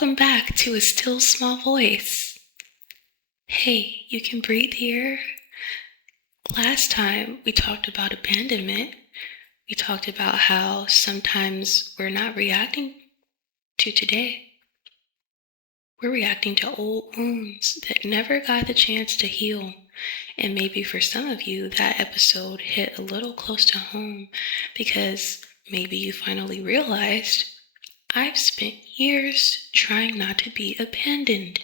welcome back to A Still Small Voice. Hey, you can breathe here. Last time we talked about abandonment. We talked about how sometimes we're not reacting to today. We're reacting to old wounds that never got the chance to heal. And maybe for some of you, that episode hit a little close to home because maybe you finally realized I've spent years trying not to be abandoned.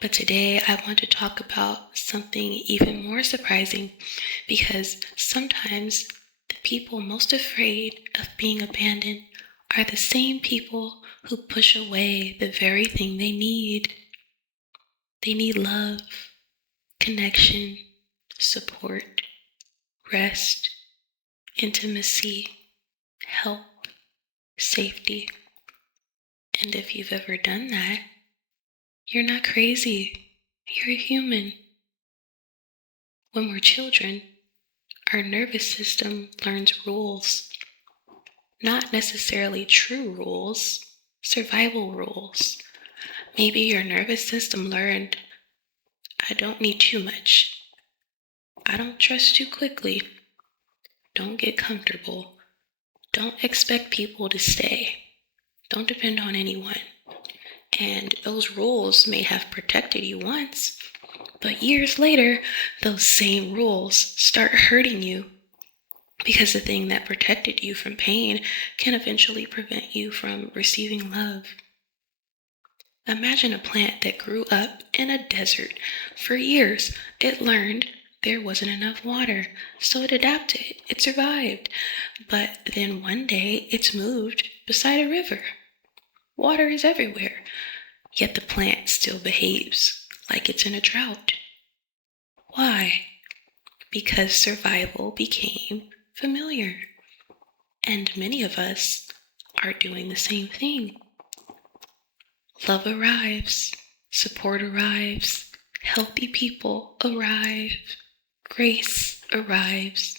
But today I want to talk about something even more surprising because sometimes the people most afraid of being abandoned are the same people who push away the very thing they need. They need love, connection, support, rest, intimacy, help, safety. And if you've ever done that, you're not crazy. You're a human. When we're children, our nervous system learns rules. Not necessarily true rules, survival rules. Maybe your nervous system learned, I don't need too much. I don't trust too quickly. Don't get comfortable. Don't expect people to stay. Don't depend on anyone. And those rules may have protected you once, but years later, those same rules start hurting you because the thing that protected you from pain can eventually prevent you from receiving love. Imagine a plant that grew up in a desert. For years, it learned there wasn't enough water, so it adapted, it survived. But then one day, it's moved beside a river. Water is everywhere, yet the plant still behaves like it's in a drought. Why? Because survival became familiar. And many of us are doing the same thing. Love arrives, support arrives, healthy people arrive, grace arrives,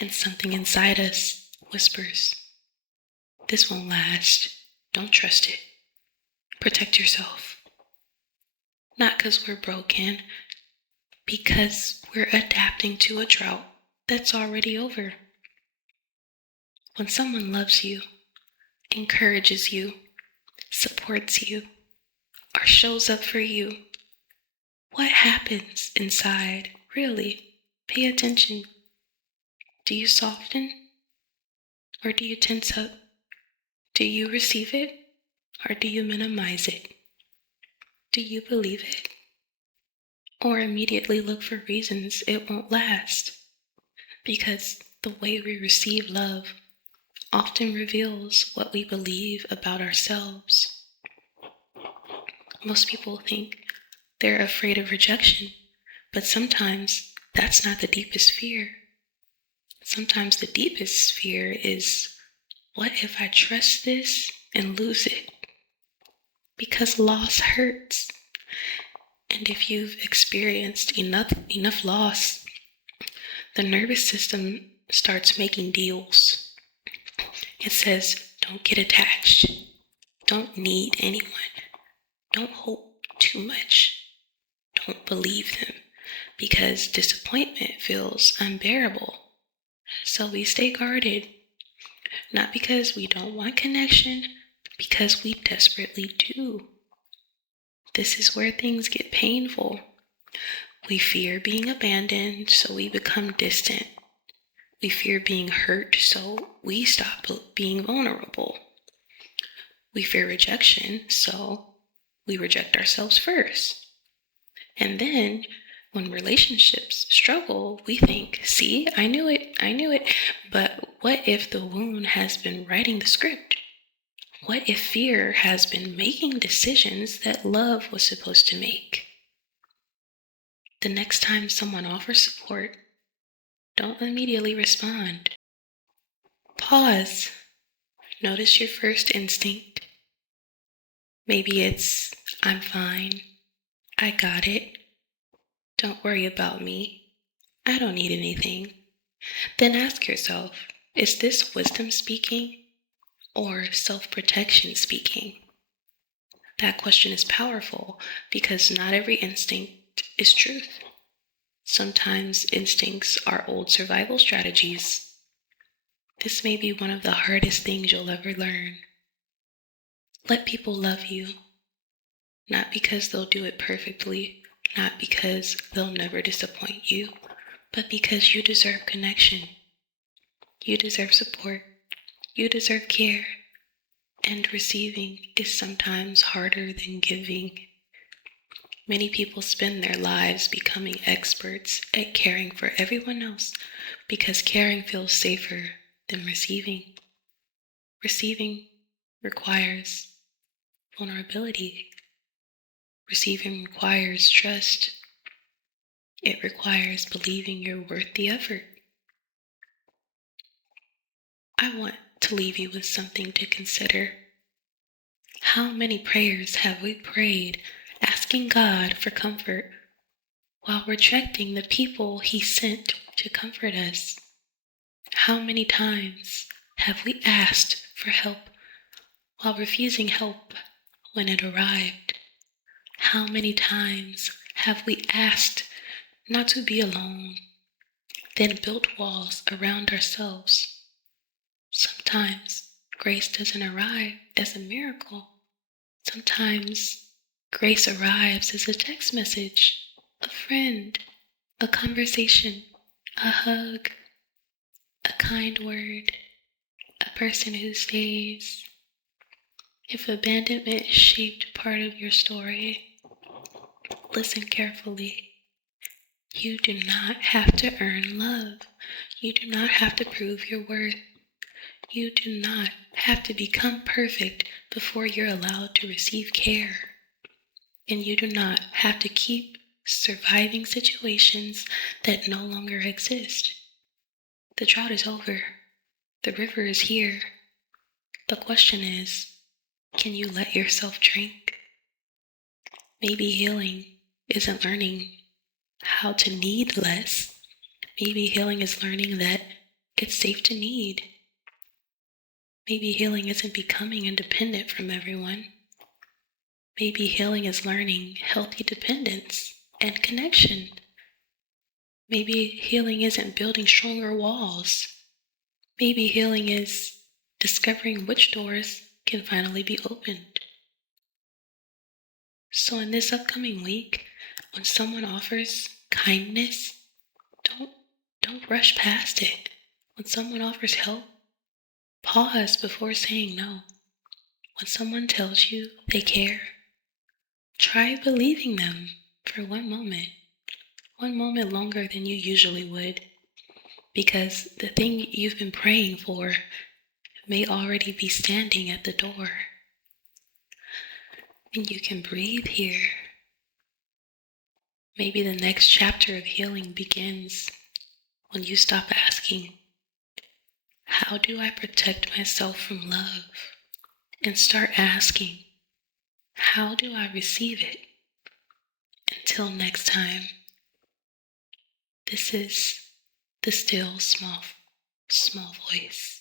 and something inside us whispers, this won't last. Don't trust it. Protect yourself. Not because we're broken, because we're adapting to a drought that's already over. When someone loves you, encourages you, supports you, or shows up for you, what happens inside, really? Pay attention. Do you soften? Or do you tense up? Do you receive it? Or do you minimize it? Do you believe it? Or immediately look for reasons it won't last? Because the way we receive love often reveals what we believe about ourselves. Most people think they're afraid of rejection, but sometimes that's not the deepest fear. Sometimes the deepest fear is, what if I trust this and lose it? Because loss hurts. And if you've experienced enough loss, the nervous system starts making deals. It says, don't get attached. Don't need anyone. Don't hope too much. Don't believe them, because disappointment feels unbearable. So we stay guarded, not because we don't want connection, but because we desperately do. This is where things get painful. We fear being abandoned, so we become distant. We fear being hurt, so we stop being vulnerable. We fear rejection, so we reject ourselves first. And then, when relationships struggle, we think, see, I knew it. But what if the wound has been writing the script? What if fear has been making decisions that love was supposed to make? The next time someone offers support, don't immediately respond. Pause. Notice your first instinct. Maybe it's, I'm fine. I got it. Don't worry about me. I don't need anything. Then ask yourself, is this wisdom speaking or self-protection speaking? That question is powerful because not every instinct is truth. Sometimes instincts are old survival strategies. This may be one of the hardest things you'll ever learn. Let people love you, not because they'll do it perfectly, not because they'll never disappoint you, but because you deserve connection. You deserve support. You deserve care. And receiving is sometimes harder than giving. Many people spend their lives becoming experts at caring for everyone else because caring feels safer than receiving. Receiving requires vulnerability. Receiving requires trust. It requires believing you're worth the effort. I want to leave you with something to consider. How many prayers have we prayed asking God for comfort while rejecting the people He sent to comfort us? How many times have we asked for help while refusing help when it arrived? How many times have we asked not to be alone, then built walls around ourselves? Sometimes grace doesn't arrive as a miracle. Sometimes grace arrives as a text message, a friend, a conversation, a hug, a kind word, a person who stays. If abandonment shaped part of your story, listen carefully. You do not have to earn love. You do not have to prove your worth. You do not have to become perfect before you're allowed to receive care. And you do not have to keep surviving situations that no longer exist. The drought is over. The river is here. The question is, can you let yourself drink? Maybe healing isn't learning how to need less. Maybe healing is learning that it's safe to need. Maybe healing isn't becoming independent from everyone. Maybe healing is learning healthy dependence and connection. Maybe healing isn't building stronger walls. Maybe healing is discovering which doors can finally be opened. So in this upcoming week, when someone offers kindness, don't rush past it. When someone offers help, pause before saying no. When someone tells you they care, try believing them for one moment longer than you usually would, because the thing you've been praying for may already be standing at the door. And you can breathe here. Maybe the next chapter of healing begins when you stop asking, how do I protect myself from love? And start asking, how do I receive it? Until next time, this is the still small voice.